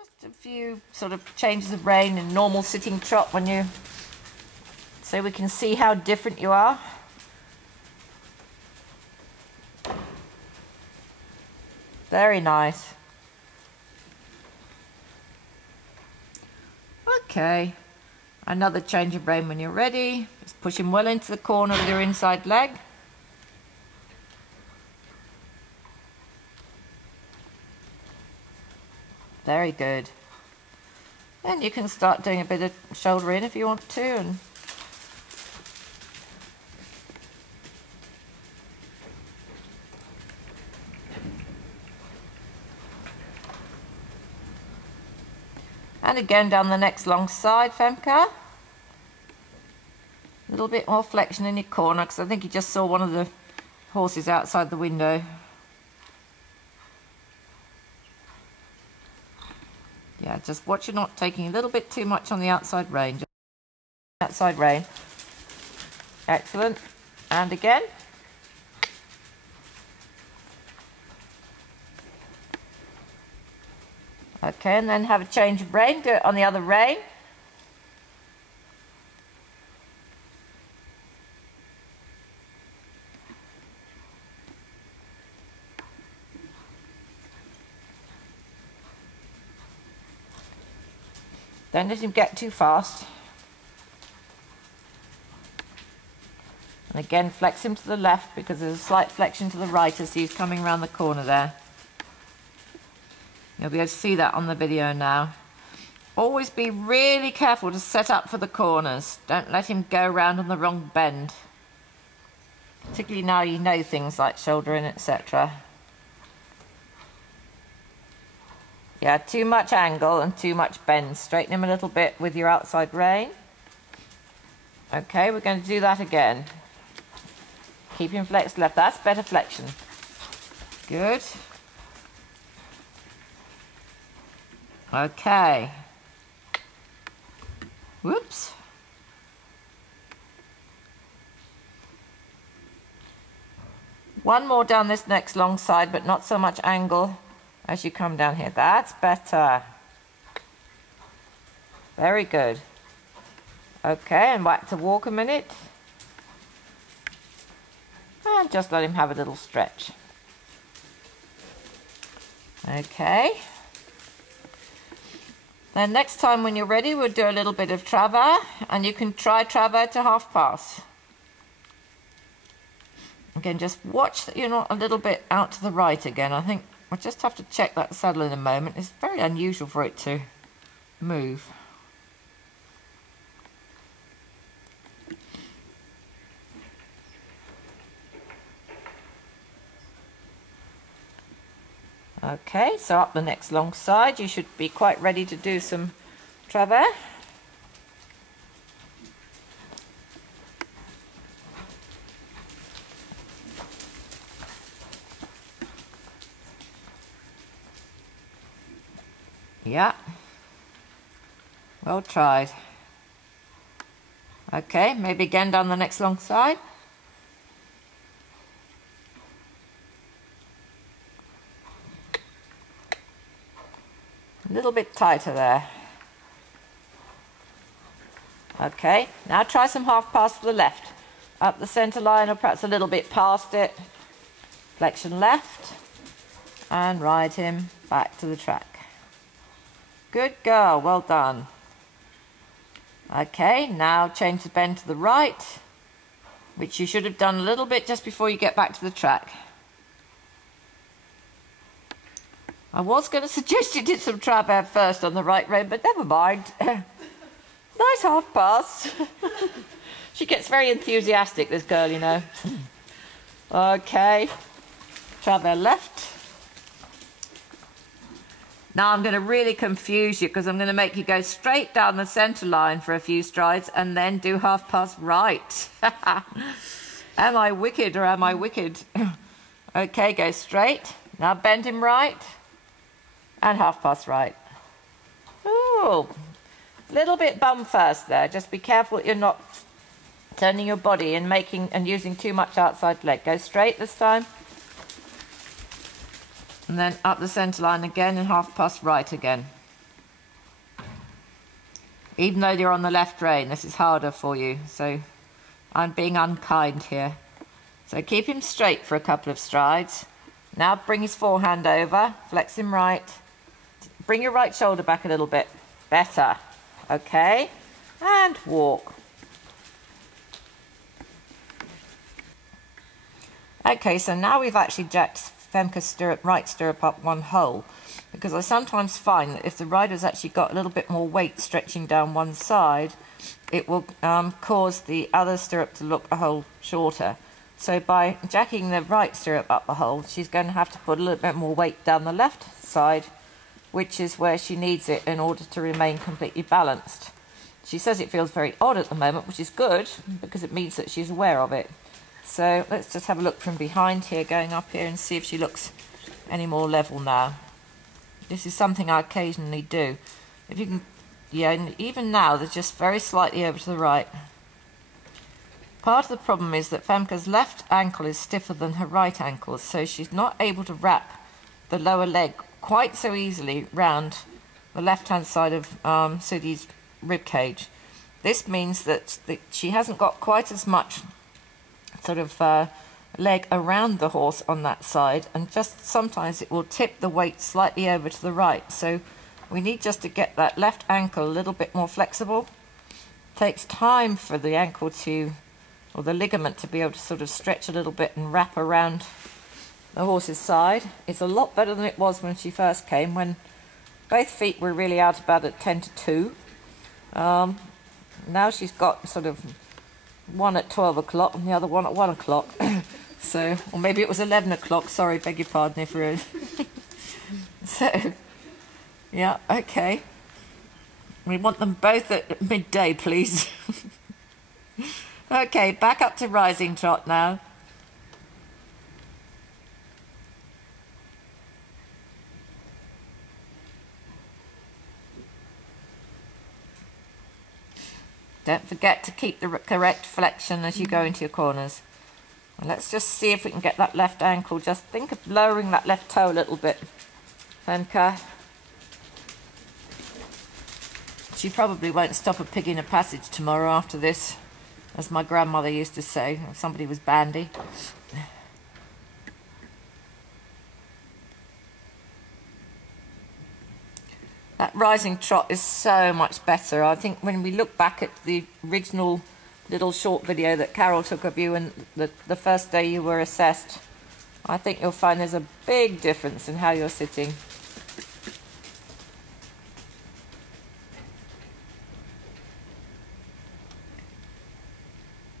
Just a few sort of changes of rein in normal sitting trot when you, so we can see how different you are. Very nice. Okay, another change of rein when you're ready. Just push him well into the corner with your inside leg. Very good. Then you can start doing a bit of shoulder in if you want to. And again down the next long side, Fehmke. A little bit more flexion in your corner, because I think you just saw one of the horses outside the window. Yeah, just watch you're not taking a little bit too much on the outside rein. Just outside rein. Excellent. And again. Okay, and then have a change of rein. Do it on the other rein. Don't let him get too fast. And again, flex him to the left because there's a slight flexion to the right as he's coming around the corner there. You'll be able to see that on the video now. Always be really careful to set up for the corners. Don't let him go around on the wrong bend. Particularly now you know things like shoulder in, etc. Yeah, too much angle and too much bend. Straighten him a little bit with your outside rein. Okay, we're going to do that again. Keep him flexed left. That's better flexion. Good. Okay. Whoops. One more down this next long side, but not so much angle as you come down here. That's better. Very good. Okay, and back to walk a minute. And just let him have a little stretch. Okay. Then next time when you're ready, we'll do a little bit of Travers, and you can try Travers to half pass. Again, just watch that you're not a little bit out to the right again. I think we'll just have to check that saddle in a moment. It's very unusual for it to move. Okay, so up the next long side, you should be quite ready to do some Travers. Yeah, well tried. Okay, maybe again down the next long side. A little bit tighter there. Okay, now try some half pass to the left. Up the centre line or perhaps a little bit past it. Flexion left and ride him back to the track. Good girl, well done. Okay, now change the bend to the right, which you should have done a little bit just before you get back to the track. I was going to suggest you did some Travers first on the right rein, but never mind. Nice half pass. She gets very enthusiastic, this girl, you know. Okay, Travers left. Now I'm going to really confuse you because I'm going to make you go straight down the centre line for a few strides and then do half pass right. Am I wicked or am I wicked? Okay, go straight. Now bend him right and half pass right. Ooh, little bit bum first there. Just be careful that you're not turning your body and making and using too much outside leg. Go straight this time. And then up the centre line again and half pass right again. Even though you're on the left rein, this is harder for you. So I'm being unkind here. So keep him straight for a couple of strides. Now bring his forehand over, flex him right. Bring your right shoulder back a little bit. Better. Okay. And walk. Okay, so now we've actually jacked Fehmke's right stirrup up one hole, because I sometimes find that if the rider's actually got a little bit more weight stretching down one side, it will cause the other stirrup to look a hole shorter. So by jacking the right stirrup up a hole, she's going to have to put a little bit more weight down the left side, which is where she needs it in order to remain completely balanced. She says it feels very odd at the moment, which is good, because it means that she's aware of it. So let's just have a look from behind here, going up here, and see if she looks any more level now. This is something I occasionally do. If you can, yeah, and even now they're just very slightly over to the right. Part of the problem is that Fehmke's left ankle is stiffer than her right ankle, so she's not able to wrap the lower leg quite so easily round the left-hand side of Sudi's rib cage. This means that she hasn't got quite as much sort of leg around the horse on that side, and just sometimes it will tip the weight slightly over to the right. So we need just to get that left ankle a little bit more flexible. It takes time for the ankle to, or the ligament to be able to sort of stretch a little bit and wrap around the horse's side. It's a lot better than it was when she first came, when both feet were really out about at 10 to 2. Now she's got sort of one at 12 o'clock and the other one at 1 o'clock. So, or maybe it was 11 o'clock, sorry, beg your pardon if we're... So, yeah, okay. We want them both at midday, please. Okay, back up to rising trot now. Don't forget to keep the correct flexion as you go into your corners. And let's just see if we can get that left ankle. Just think of lowering that left toe a little bit, Fehmke. She probably won't stop a pig in a passage tomorrow after this, as my grandmother used to say if somebody was bandy. That rising trot is so much better. I think when we look back at the original little short video that Carol took of you and the first day you were assessed, I think you'll find there's a big difference in how you're sitting.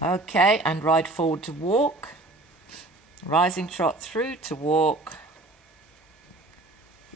Okay, and ride forward to walk. Rising trot through to walk.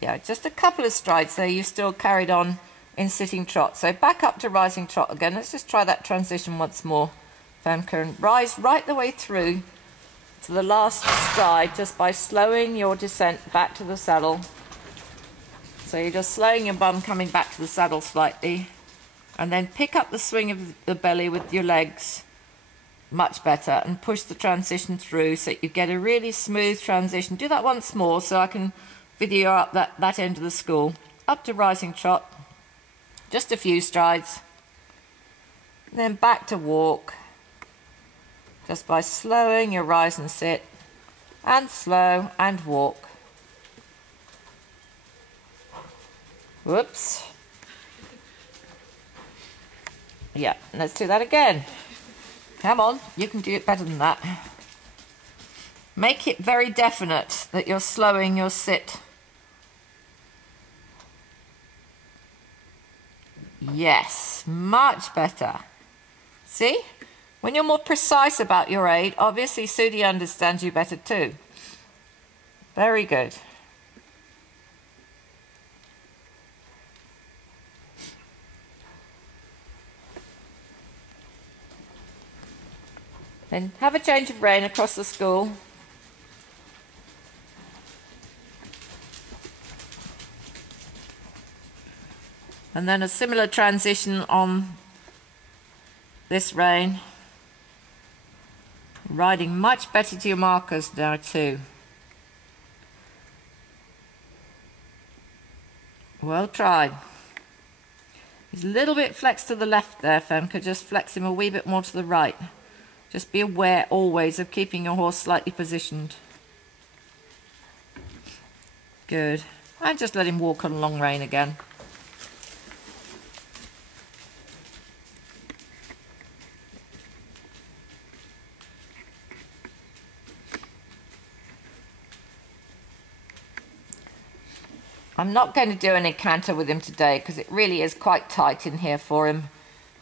Yeah, just a couple of strides there, you still carried on in sitting trot. So back up to rising trot again. Let's just try that transition once more, Fehmke, and rise right the way through to the last stride just by slowing your descent back to the saddle. So you're just slowing your bum coming back to the saddle slightly, and then pick up the swing of the belly with your legs. Much better, and push the transition through so you get a really smooth transition. Do that once more so I can video up that end of the school. Up to rising trot, just a few strides, then back to walk, just by slowing your rise and sit, and slow and walk. Whoops. Yeah, let's do that again. Come on, you can do it better than that. Make it very definite that you're slowing your sit. Yes, much better. See? When you're more precise about your aid, obviously Sudi understands you better too. Very good. Then have a change of rein across the school. And then a similar transition on this rein. Riding much better to your markers now too. Well tried. He's a little bit flexed to the left there, Fehmke. Just flex him a wee bit more to the right. Just be aware always of keeping your horse slightly positioned. Good. And just let him walk on long rein again. I'm not going to do any canter with him today because it really is quite tight in here for him.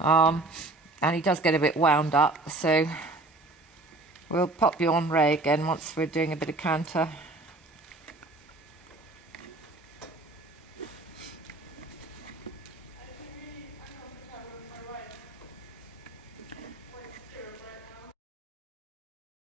And he does get a bit wound up, so we'll pop you on Ray again once we're doing a bit of canter.